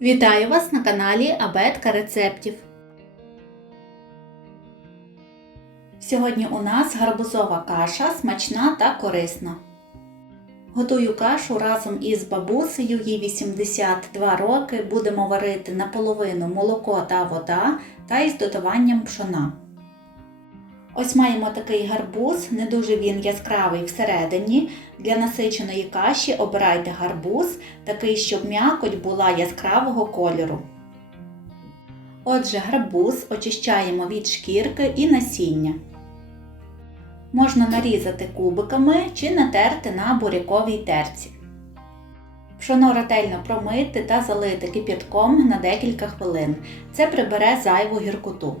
Вітаю вас на каналі Абетка рецептів. Сьогодні у нас гарбузова каша смачна та корисна. Готую кашу разом із бабусею, їй 82 роки. Будемо варити наполовину молоко та вода та із додаванням пшона. Ось маємо такий гарбуз, не дуже він яскравий всередині. Для насиченої каші обирайте гарбуз, такий, щоб м'якоть була яскравого кольору. Отже, гарбуз очищаємо від шкірки і насіння. Можна нарізати кубиками чи натерти на буряковій терці. Пшоно ретельно промити та залити кип'ятком на декілька хвилин. Це прибере зайву гіркоту.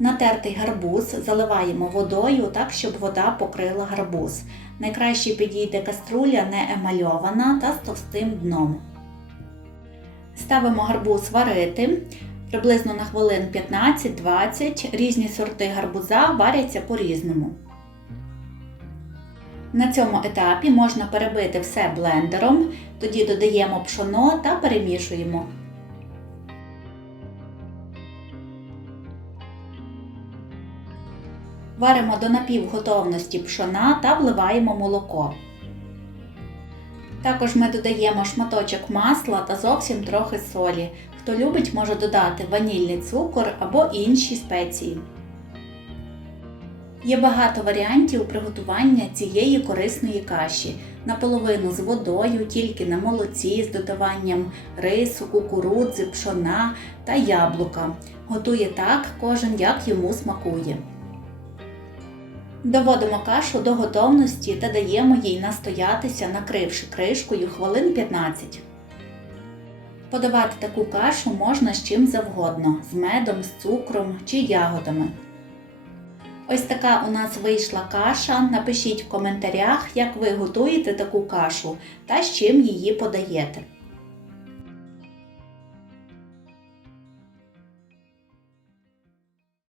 Натертий гарбуз заливаємо водою так, щоб вода покрила гарбуз. Найкраще підійде каструля не емальована та з товстим дном. Ставимо гарбуз варити приблизно на хвилин 15-20. Різні сорти гарбуза варяться по-різному. На цьому етапі можна перебити все блендером, тоді додаємо пшоно та перемішуємо. Варимо до напівготовності пшона та вливаємо молоко. Також ми додаємо шматочок масла та зовсім трохи солі. Хто любить, може додати ванільний цукор або інші спеції. Є багато варіантів приготування цієї корисної каші. Наполовину з водою, тільки на молоці з додаванням рису, кукурудзи, пшона та яблука. Готує так кожен як йому смакує. Доводимо кашу до готовності та даємо їй настоятися, накривши кришкою хвилин 15. Подавати таку кашу можна з чим завгодно з медом, з цукром чи ягодами. Ось така у нас вийшла каша. Напишіть в коментарях, як ви готуєте таку кашу та з чим її подаєте.